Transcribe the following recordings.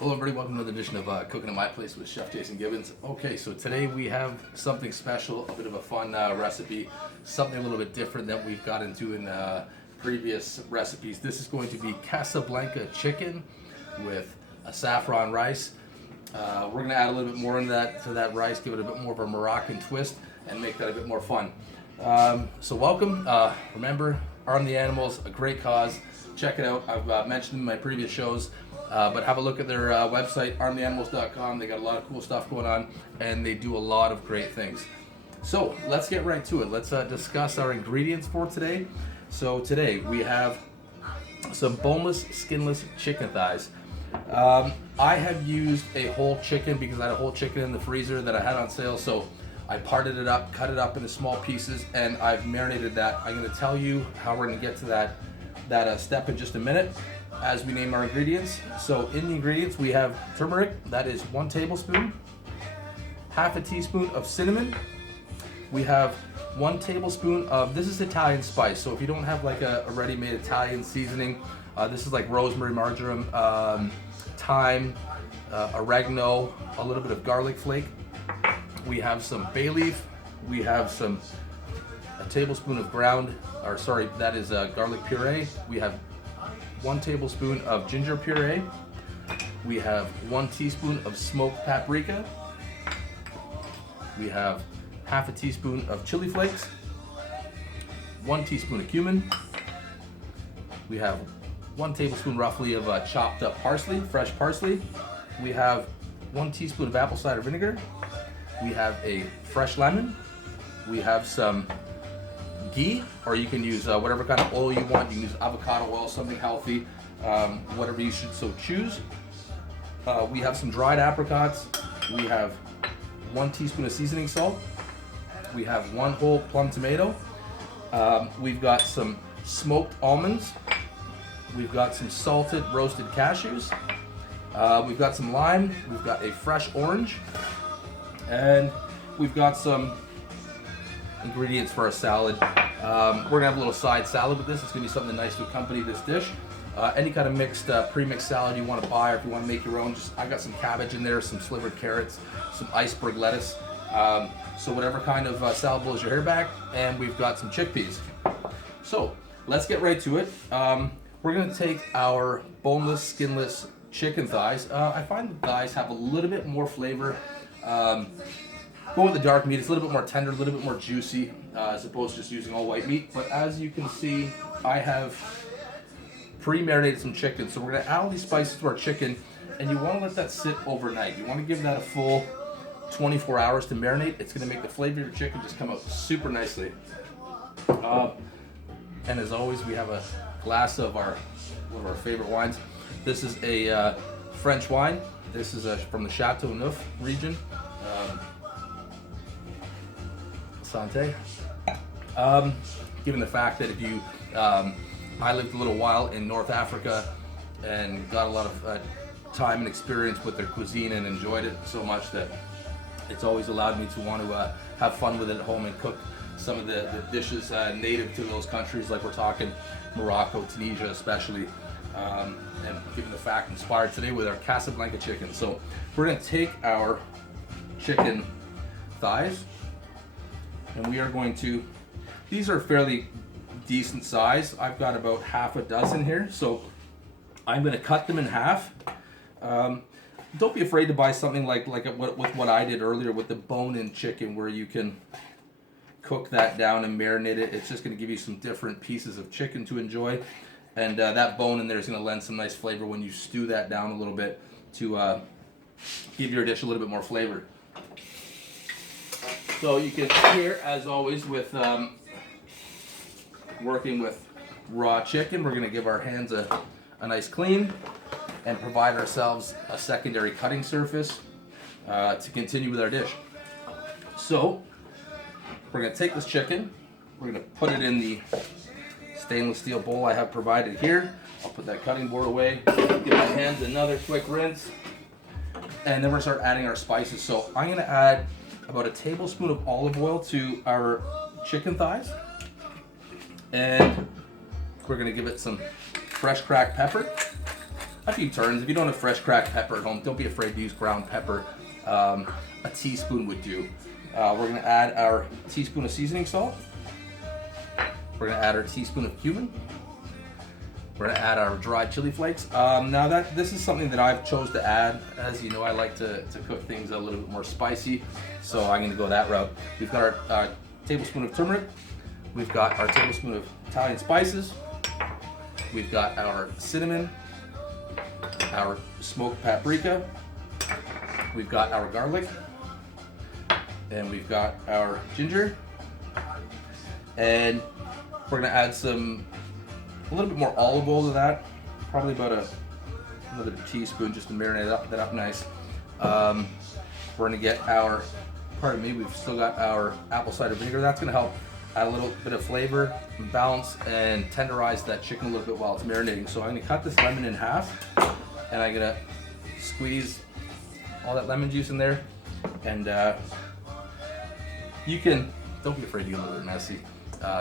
Hello everybody, welcome to another edition of Cooking at My Place with Chef Jason Gibbons. Okay, so today we have something special, a bit of a fun recipe, something a little bit different than we've got into in previous recipes. This is going to be Casablanca chicken with a saffron rice. We're going to add a little bit more into that rice, give it a bit more of a Moroccan twist, and make that a bit more fun. So welcome. Remember, Arm the Animals, a great cause. Check it out. I've mentioned in my previous shows. But have a look at their website, armtheanimals.com. They got a lot of cool stuff going on, and they do a lot of great things. So let's get right to it. Let's discuss our ingredients for today. So today we have some boneless, skinless chicken thighs. I have used a whole chicken because I had a whole chicken in the freezer that I had on sale. So I parted it up, cut it up into small pieces, and I've marinated that. I'm going to tell you how we're going to get to that step in just a minute as we name our ingredients. So in the ingredients we have turmeric, that is 1 tablespoon, half a teaspoon of cinnamon. We have 1 tablespoon of, this is Italian spice, so if you don't have like a ready-made Italian seasoning, this is like rosemary, marjoram, thyme, oregano, a little bit of garlic flake. We have some bay leaf. We have a tablespoon of that is garlic puree. We have 1 tablespoon of ginger puree. We have 1 teaspoon of smoked paprika. We have half a teaspoon of chili flakes, 1 teaspoon of cumin. We have 1 tablespoon roughly of chopped up parsley, fresh parsley. We have 1 teaspoon of apple cider vinegar. We have a fresh lemon. We have some ghee, or you can use whatever kind of oil you want. You can use avocado oil, something healthy, whatever you should so choose. We have some dried apricots. We have 1 teaspoon of seasoning salt. We have 1 whole plum tomato. We've got some smoked almonds. We've got some salted roasted cashews. We've got some lime. We've got a fresh orange. And we've got some ingredients for a salad. We're gonna have a little side salad with this. It's gonna be something nice to accompany this dish. Any kind of mixed, pre-mixed salad you want to buy, or if you want to make your own, I got some cabbage in there, some slivered carrots, some iceberg lettuce. So whatever kind of salad blows your hair back, and we've got some chickpeas. So let's get right to it. We're gonna take our boneless, skinless chicken thighs. I find the thighs have a little bit more flavor. Go with the dark meat. It's a little bit more tender, a little bit more juicy, as opposed to just using all white meat. But as you can see, I have pre-marinated some chicken. So we're going to add all these spices to our chicken, and you want to let that sit overnight. You want to give that a full 24 hours to marinate. It's going to make the flavor of your chicken just come out super nicely. And as always, we have a glass of one of our favorite wines. This is a French wine. This is from the Chateau Neuf region. Santé. Given the fact that I lived a little while in North Africa and got a lot of time and experience with their cuisine and enjoyed it so much that it's always allowed me to want to have fun with it at home and cook some of the dishes native to those countries, like we're talking Morocco, Tunisia especially. And given the fact, inspired today with our Casablanca chicken. So we're going to take our chicken thighs, and we are going to, these are fairly decent size. I've got about half a dozen here, so I'm going to cut them in half. Don't be afraid to buy something like what I did earlier with the bone-in chicken, where you can cook that down and marinate it. It's just going to give you some different pieces of chicken to enjoy, and that bone in there is going to lend some nice flavor when you stew that down a little bit to give your dish a little bit more flavor. So you can here, as always, with working with raw chicken, we're going to give our hands a nice clean and provide ourselves a secondary cutting surface to continue with our dish. So we're going to take this chicken, we're going to put it in the stainless steel bowl I have provided here. I'll put that cutting board away, give my hands another quick rinse, and then we're going to start adding our spices. So I'm going to add about a tablespoon of olive oil to our chicken thighs, and we're going to give it some fresh cracked pepper. a few turns. If you don't have fresh cracked pepper at home, don't be afraid to use ground pepper. A teaspoon would do. We're gonna add our teaspoon of seasoning salt. We're gonna add our teaspoon of cumin. We're gonna add our dried chili flakes. Now this is something that I've chose to add. As you know, I like to cook things a little bit more spicy, so I'm gonna go that route. We've got our tablespoon of turmeric. We've got our tablespoon of Italian spices. We've got our cinnamon, our smoked paprika. We've got our garlic, and we've got our ginger. And we're gonna add a little bit more olive oil to that, probably about another teaspoon just to marinate that up nice. We're gonna get we've still got our apple cider vinegar. That's gonna help add a little bit of flavor and balance and tenderize that chicken a little bit while it's marinating. So I'm gonna cut this lemon in half, and I'm gonna squeeze all that lemon juice in there. And don't be afraid to get a little bit messy.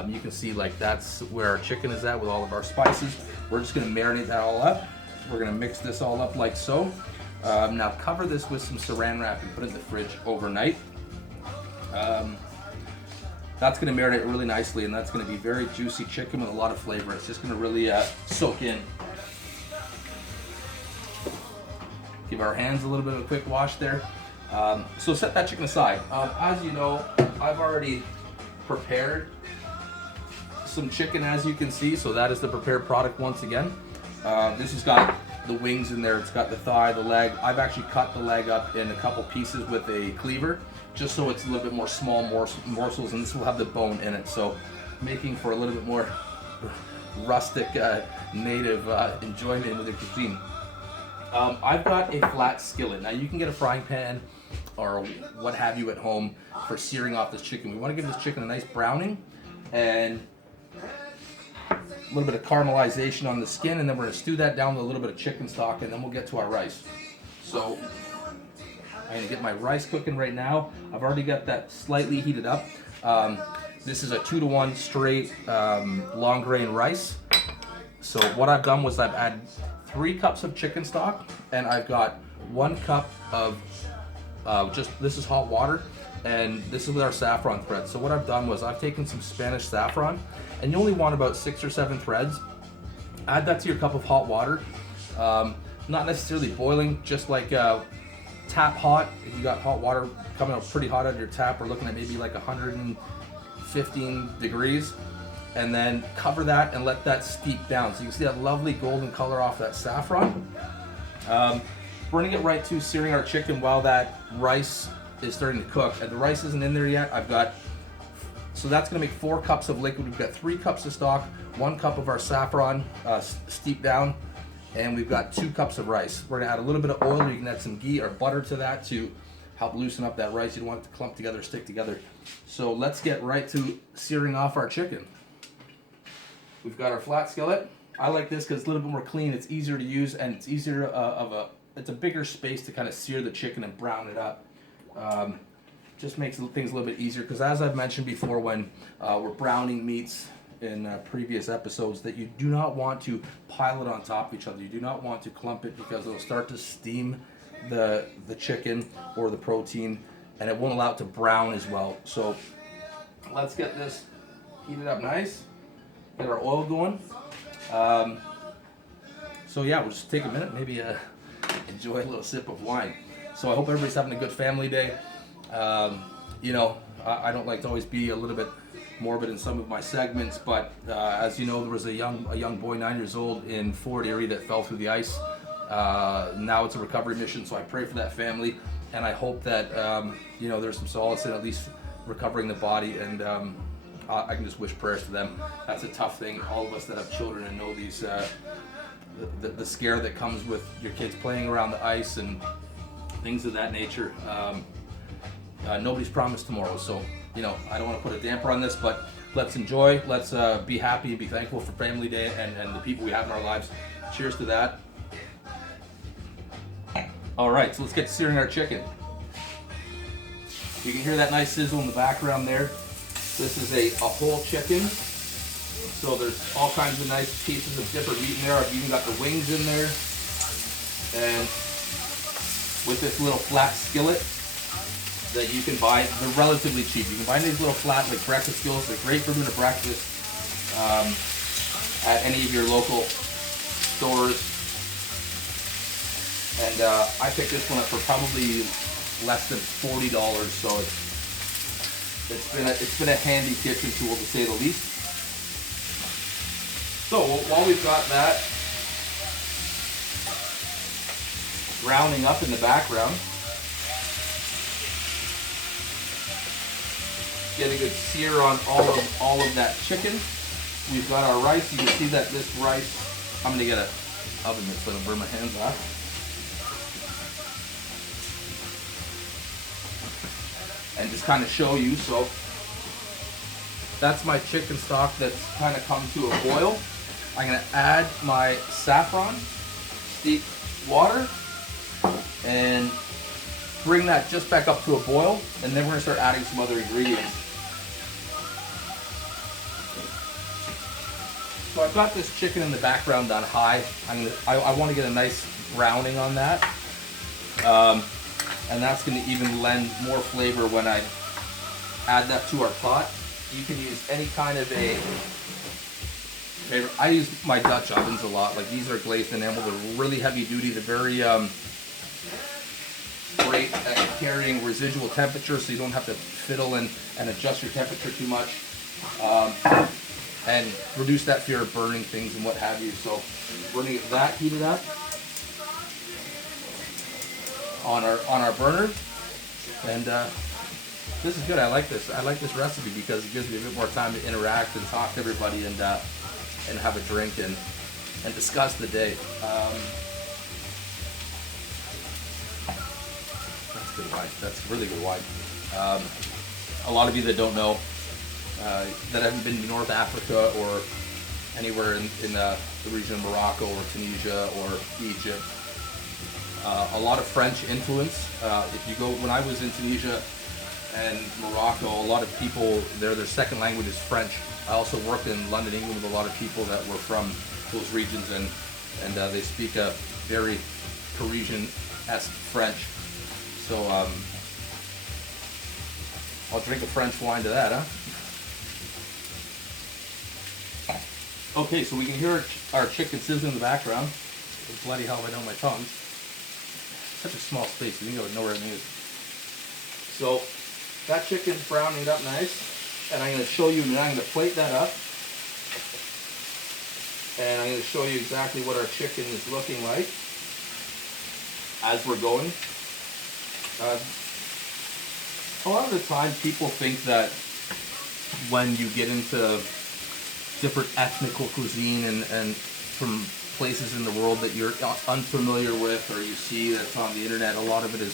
You can see like that's where our chicken is at with all of our spices. We're just gonna marinate that all up. We're gonna mix this all up like so. Now cover this with some saran wrap and put it in the fridge overnight. That's gonna marinate really nicely, and that's gonna be very juicy chicken with a lot of flavor. It's just gonna really soak in. Give our hands a little bit of a quick wash there. So set that chicken aside. As you know, I've already prepared some chicken, as you can see, so that is the prepared product once again. This has got the wings in there, it's got the thigh, the leg. I've actually cut the leg up in a couple pieces with a cleaver, just so it's a little bit more small morsels, and this will have the bone in it, so making for a little bit more rustic, native enjoyment with your cuisine. I've got a flat skillet. Now you can get a frying pan or what have you at home for searing off this chicken. We want to give this chicken a nice browning and a little bit of caramelization on the skin, and then we're going to stew that down with a little bit of chicken stock, and then we'll get to our rice. So I'm going to get my rice cooking right now. I've already got that slightly heated up. This is a 2-to-1 straight long grain rice. So what I've done was I've added 3 cups of chicken stock, and I've got 1 cup of this is hot water, and this is with our saffron threads. So what I've done was I've taken some Spanish saffron, and you only want about 6 or 7 threads. Add that to your cup of hot water. Not necessarily boiling, just like tap hot. If you got hot water coming out pretty hot out of your tap, we're looking at maybe like 115 degrees. And then cover that and let that steep down. So you can see that lovely golden color off that saffron. We're gonna get right to searing our chicken while that rice is starting to cook. And the rice isn't in there yet. So that's gonna make 4 cups of liquid. We've got 3 cups of stock, 1 cup of our saffron steeped down, and we've got 2 cups of rice. We're gonna add a little bit of oil, or you can add some ghee or butter to that to help loosen up that rice. You don't want it to clump together, stick together. So let's get right to searing off our chicken. We've got our flat skillet. I like this because it's a little bit more clean, it's easier to use, and it's easier it's a bigger space to kind of sear the chicken and brown it up. Just makes things a little bit easier, because as I've mentioned before when we're browning meats in previous episodes, that you do not want to pile it on top of each other. You do not want to clump it, because it'll start to steam the chicken or the protein, and it won't allow it to brown as well. So let's get this heated up nice. Get our oil going. So yeah, we'll just take a minute, maybe enjoy a little sip of wine. So I hope everybody's having a good family day. You know, I don't like to always be a little bit morbid in some of my segments, but as you know, there was a young boy, 9 years old, in Fort Erie that fell through the ice. Now it's a recovery mission, so I pray for that family, and I hope that you know, there's some solace in at least recovering the body, and I can just wish prayers for them. That's a tough thing. All of us that have children and know these the scare that comes with your kids playing around the ice and things of that nature. Nobody's promised tomorrow, so you know, I don't want to put a damper on this, but let's enjoy, let's be happy and be thankful for Family Day and the people we have in our lives. Cheers to that. All right, so let's get to searing our chicken. You can hear that nice sizzle in the background there. This is a whole chicken, so there's all kinds of nice pieces of different meat in there. I've even got the wings in there. And with this little flat skillet that you can buy, they're relatively cheap. You can buy these little flat like breakfast skillets. They're great for doing a breakfast at any of your local stores. And I picked this one up for probably less than $40, so it's been a handy kitchen tool to say the least. So while we've got that browning up in the background, get a good sear on all of that chicken. We've got our rice. You can see that this rice, I'm gonna get an oven mitt so I don't burn my hands off. And just kind of show you. So that's my chicken stock that's kind of come to a boil. I'm gonna add my saffron, steep water, and bring that just back up to a boil, and then we're gonna start adding some other ingredients. So I've got this chicken in the background on high. I want to get a nice browning on that, and that's going to even lend more flavor when I add that to our pot. You can use any kind of I use my Dutch ovens a lot. Like, these are glazed enamel. They're really heavy duty. They're very great at carrying residual temperature, so you don't have to fiddle and adjust your temperature too much. And reduce that fear of burning things and what have you. So we're gonna get that heated up on our burner, and this is good. I like this. I like this recipe because it gives me a bit more time to interact and talk to everybody and have a drink and discuss the day. That's good wine. That's really good wine. A lot of you that don't know, that haven't been to North Africa or anywhere in the region of Morocco or Tunisia or Egypt, a lot of French influence. If you go, when I was in Tunisia and Morocco, a lot of people there, their second language is French. I also worked in London, England with a lot of people that were from those regions, and they speak a very Parisian-esque French. So I'll drink a French wine to that, huh? Okay, so we can hear our chicken sizzling in the background. Bloody hell, I know my tongue. Such a small space, you think I would know where it is. So that chicken's browning up nice, and I'm going to show you, and I'm going to plate that up. And I'm going to show you exactly what our chicken is looking like as we're going. A lot of the time people think that when you get into different ethnical cuisine and from places in the world that you're unfamiliar with, or you see that's on the internet, a lot of it has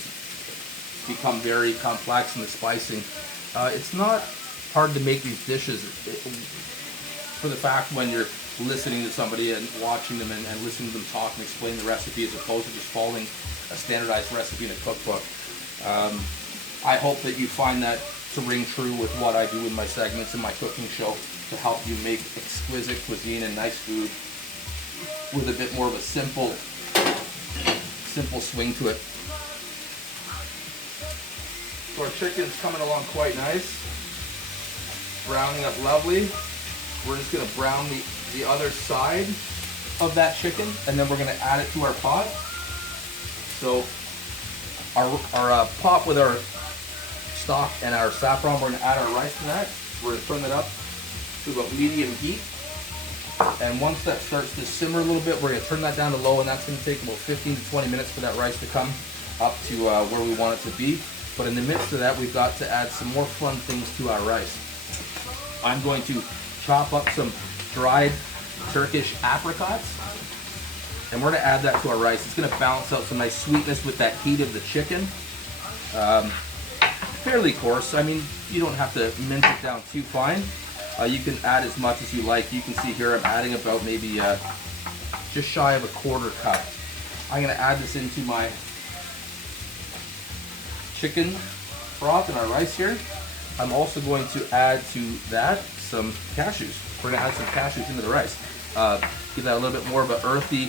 become very complex in the spicing. It's not hard to make these dishes for the fact when you're listening to somebody and watching them and listening to them talk and explain the recipe, as opposed to just following a standardized recipe in a cookbook. I hope that you find that to ring true with what I do in my segments in my cooking show, to help you make exquisite cuisine and nice food with a bit more of a simple swing to it. So our chicken's coming along quite nice, browning up lovely. We're just going to brown the other side of that chicken, and then we're going to add it to our pot. So our pot with our stock and our saffron, we're going to add our rice to that. We're going to turn it up to about medium heat, and once that starts to simmer a little bit, we're going to turn that down to low, and that's going to take about 15 to 20 minutes for that rice to come up to where we want it to be. But in the midst of that, we've got to add some more fun things to our rice. I'm going to chop up some dried Turkish apricots, and we're going to add that to our rice. It's going to balance out some nice sweetness with that heat of the chicken. Fairly coarse. I mean, you don't have to mince it down too fine. You can add as much as you like. You can see here I'm adding about maybe just shy of a quarter cup. I'm going to add this into my chicken broth and our rice here. I'm also going to add to that some cashews. We're going to add some cashews into the rice. Give that a little bit more of an earthy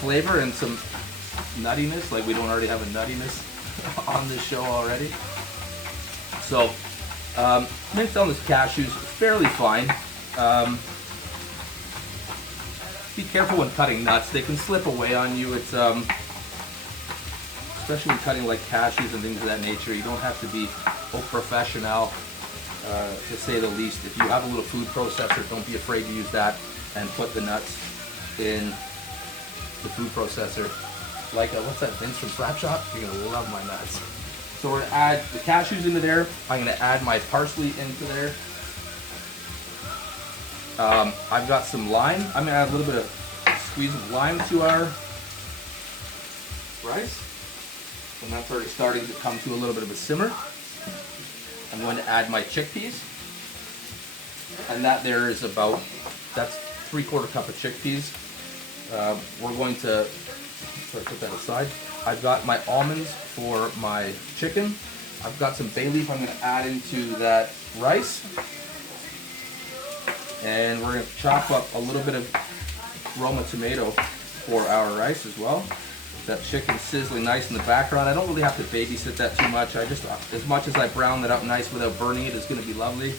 flavor and some nuttiness, like we don't already have a nuttiness on this show already. So, minced on these cashews, fairly fine. Be careful when cutting nuts; they can slip away on you. It's especially when cutting like cashews and things of that nature. You don't have to be professional, to say the least. If you have a little food processor, don't be afraid to use that and put the nuts in the food processor. Like what's that, Vince from Slap Shop? You're gonna love my nuts. So we're gonna add the cashews into there. I'm gonna add my parsley into there. I've got some lime. I'm gonna add a little bit of squeeze of lime to our rice. And that's already starting to come to a little bit of a simmer. I'm going to add my chickpeas. And that there is about, that's 3/4 cup of chickpeas. We're going to, sorry, put that aside. I've got my almonds for my chicken. I've got some bay leaf I'm going to add into that rice. And we're going to chop up a little bit of Roma tomato for our rice as well. That chicken's sizzling nice in the background. I don't really have to babysit that too much. I just, as much as I brown that up nice without burning it, is going to be lovely.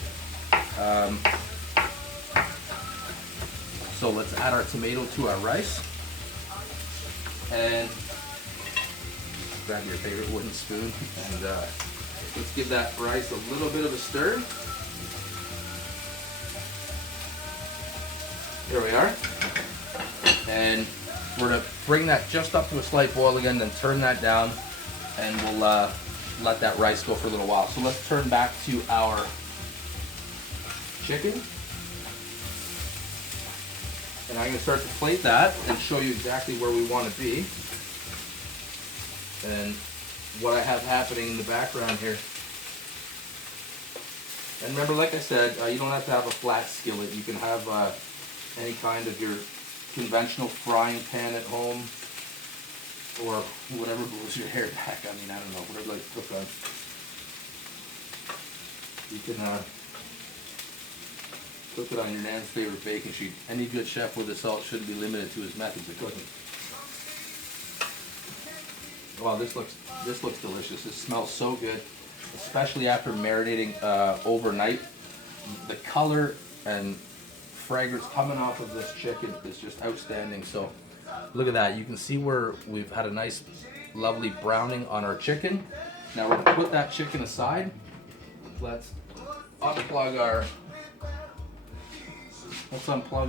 So let's add our tomato to our rice. And grab your favorite wooden spoon and let's give that rice a little bit of a stir. There we are. And we're going to bring that just up to a slight boil again, then turn that down, and we'll let that rice go for a little while. So let's turn back to our chicken. And I'm going to start to plate that and show you exactly where we want to be. And what I have happening in the background here. And remember, like I said, you don't have to have a flat skillet. You can have any kind of your conventional frying pan at home, or whatever blows your hair back. I mean, I don't know, whatever you like to cook on. You can cook it on your nan's favorite baking sheet. Any good chef with a salt shouldn't be limited to his methods of cooking. Wow, this looks delicious. This smells so good, especially after marinating overnight. The color and fragrance coming off of this chicken is just outstanding. So look at that. You can see where we've had a nice, lovely browning on our chicken. Now we're going to put that chicken aside. Let's unplug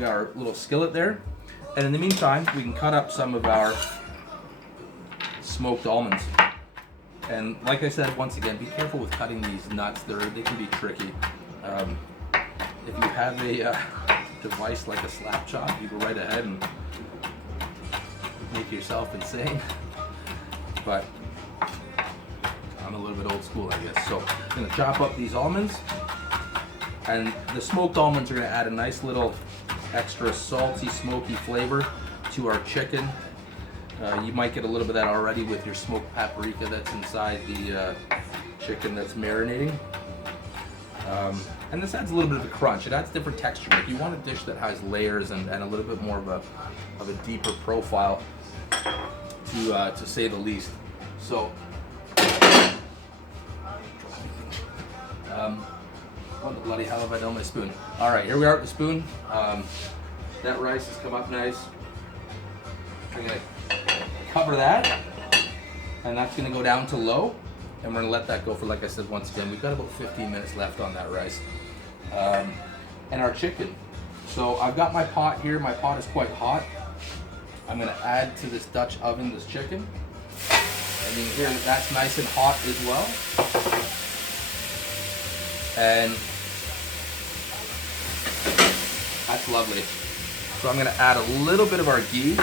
our little skillet there. And in the meantime, we can cut up some of our smoked almonds. And like I said, once again, be careful with cutting these nuts. They can be tricky. If you have a device like a slap chop, you go right ahead and make yourself insane. But I'm a little bit old school, I guess. So I'm going to chop up these almonds. And the smoked almonds are going to add a nice little extra salty, smoky flavor to our chicken. You might get a little bit of that already with your smoked paprika that's inside the chicken that's marinating. And this adds a little bit of a crunch. It adds different texture. If you want a dish that has layers and a little bit more of a deeper profile, to say the least. So, what the bloody hell have I done with my spoon? All right, here we are with the spoon. That rice has come up nice. I'm gonna cover that, and that's gonna go down to low, and we're gonna let that go for, like I said, once again, we've got about 15 minutes left on that rice. And our chicken. So I've got my pot here. My pot is quite hot. I'm gonna add to this Dutch oven this chicken, and you can hear that that's nice and hot as well. And that's lovely. So I'm gonna add a little bit of our ghee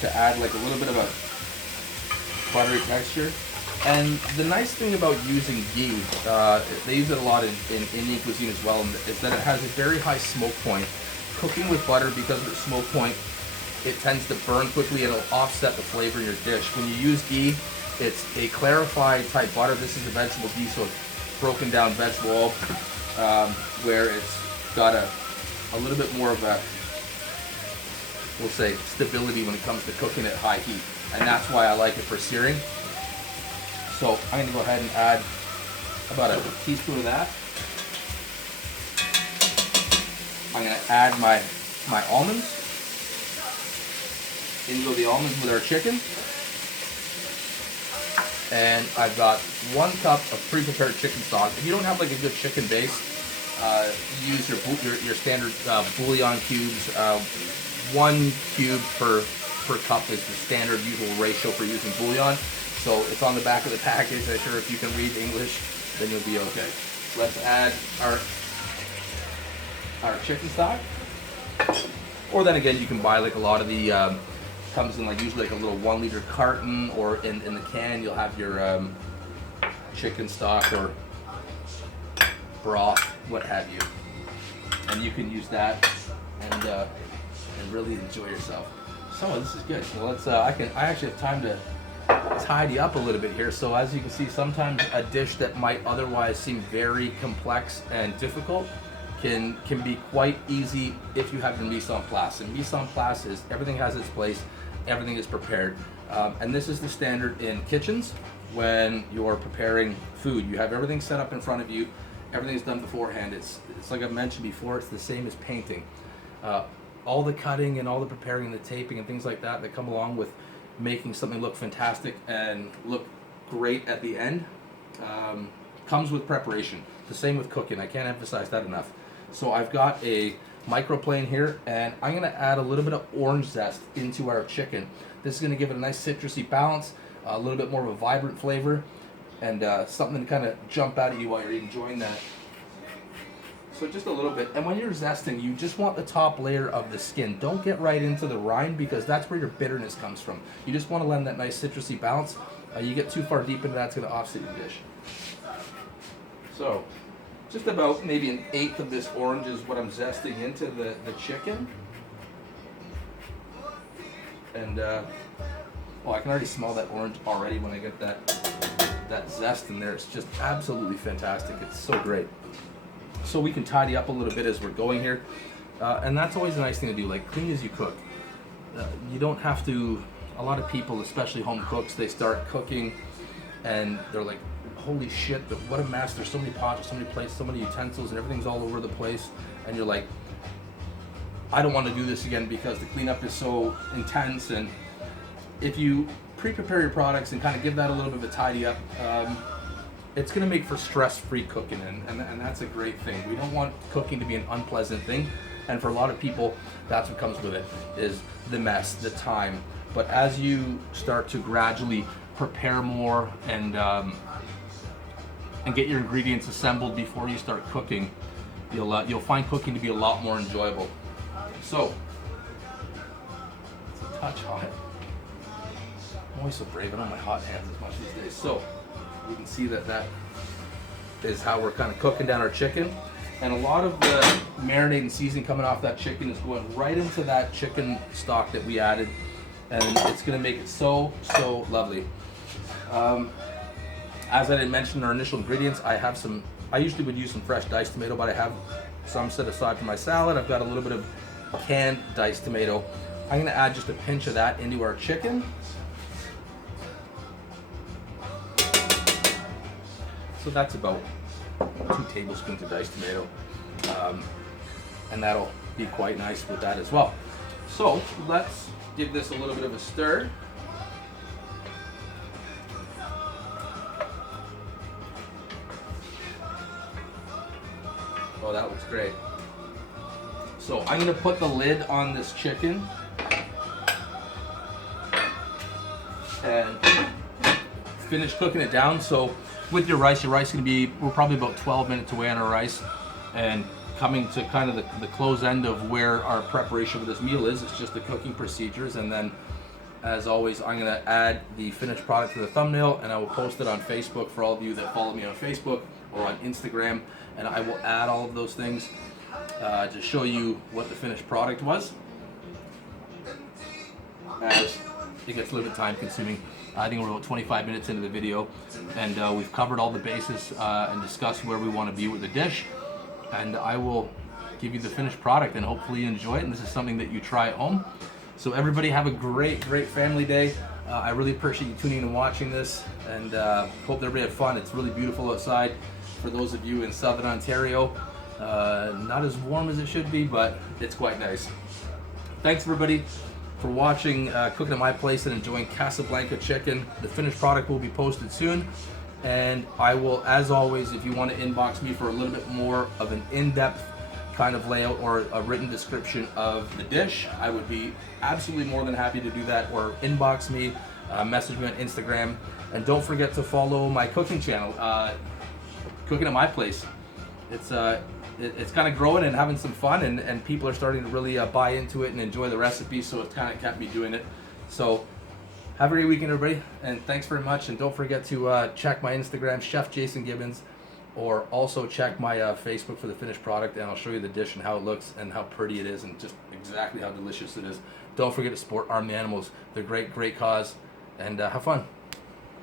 to add like a little bit of a buttery texture. And the nice thing about using ghee, they use it a lot in Indian cuisine as well, is that it has a very high smoke point. Cooking with butter, because of its smoke point, it tends to burn quickly and it'll offset the flavor in your dish. When you use ghee, it's a clarified type butter. This is a vegetable ghee, so it's broken down vegetable oil, where it's got a little bit more of a, we'll say, stability when it comes to cooking at high heat. and that's why I like it for searing. So I'm gonna go ahead and add about a teaspoon of that. I'm gonna add my almonds. In go the almonds with our chicken. And I've got 1 cup of pre-prepared chicken stock. If you don't have like a good chicken base, use your standard bouillon cubes. 1 cube per cup is the standard usual ratio for using bouillon. So it's on the back of the package. I'm sure if you can read English, then you'll be okay. Let's add our chicken stock. Or then again, you can buy like a lot of the comes in like usually like a little 1 liter carton, or in the can you'll have your chicken stock or broth, what have you, and you can use that and really enjoy yourself. So this is good. So let's I actually have time to tidy up a little bit here. So as you can see, sometimes a dish that might otherwise seem very complex and difficult can be quite easy if you have your mise en place. And mise en place is everything has its place, everything is prepared, and this is the standard in kitchens when you're preparing food. You have everything set up in front of you, everything's done beforehand. It's like I've mentioned before, it's the same as painting. All the cutting and all the preparing and the taping and things like that come along with making something look fantastic and look great at the end comes with preparation. The same with cooking. I can't emphasize that enough. So I've got a microplane here, and I'm going to add a little bit of orange zest into our chicken. This is going to give it a nice citrusy balance, a little bit more of a vibrant flavor, and something to kind of jump out at you while you're enjoying that. So just a little bit. And when you're zesting, you just want the top layer of the skin. Don't get right into the rind, because that's where your bitterness comes from. You just want to lend that nice citrusy balance. You get too far deep into that, it's going to offset your dish. So just about maybe 1/8 of this orange is what I'm zesting into the chicken. And oh, I can already smell that orange already when I get that zest in there. It's just absolutely fantastic. It's so great. So we can tidy up a little bit as we're going here. And that's always a nice thing to do, like clean as you cook. You don't have to, a lot of people, especially home cooks, they start cooking and they're like, holy shit, but what a mess. There's so many pots, so many plates, so many utensils, and everything's all over the place. And you're like, I don't want to do this again because the cleanup is so intense. And if you pre-prepare your products and kind of give that a little bit of a tidy up, it's going to make for stress-free cooking, and that's a great thing. We don't want cooking to be an unpleasant thing, and for a lot of people, that's what comes with it, is the mess, the time. But as you start to gradually prepare more and get your ingredients assembled before you start cooking, you'll find cooking to be a lot more enjoyable. So, it's a touch hot. I'm always so brave. I don't have my hot hands as much these days. So, you can see that is how we're kind of cooking down our chicken. And a lot of the marinade and seasoning coming off that chicken is going right into that chicken stock that we added. And it's going to make it so lovely. As I didn't mention in our initial ingredients, I usually would use some fresh diced tomato, but I have some set aside for my salad. I've got a little bit of canned diced tomato. I'm going to add just a pinch of that into our chicken. So that's about 2 tablespoons of diced tomato. And that'll be quite nice with that as well. So let's give this a little bit of a stir. Oh, that looks great. So I'm going to put the lid on this chicken and finish cooking it down. So with your rice is going to be, we're probably about 12 minutes away on our rice, and coming to kind of the close end of where our preparation for this meal is. It's just the cooking procedures, and then as always, I'm going to add the finished product to the thumbnail, and I will post it on Facebook for all of you that follow me on Facebook or on Instagram, and I will add all of those things to show you what the finished product was, as it gets a little bit time consuming. I think we're about 25 minutes into the video, and we've covered all the bases and discussed where we want to be with the dish, and I will give you the finished product, and hopefully you enjoy it, and this is something that you try at home. So everybody have a great family day. I really appreciate you tuning in and watching this, and hope everybody had fun. It's really beautiful outside for those of you in Southern Ontario. Not as warm as it should be, but it's quite nice. Thanks everybody for watching Cooking at My Place and enjoying Casablanca chicken. The finished product will be posted soon, and I will, as always, if you want to inbox me for a little bit more of an in-depth kind of layout or a written description of the dish, I would be absolutely more than happy to do that, or inbox me, message me on Instagram, and don't forget to follow my cooking channel, Cooking at My Place. It's kind of growing and having some fun, and people are starting to really buy into it and enjoy the recipe, so it's kind of kept me doing it. So have a great weekend everybody, and thanks very much, and don't forget to check my Instagram, Chef Jason Gibbons, or also check my Facebook for the finished product, and I'll show you the dish and how it looks and how pretty it is and just exactly how delicious it is. Don't forget to support Arm the Animals. They're great cause, and have fun.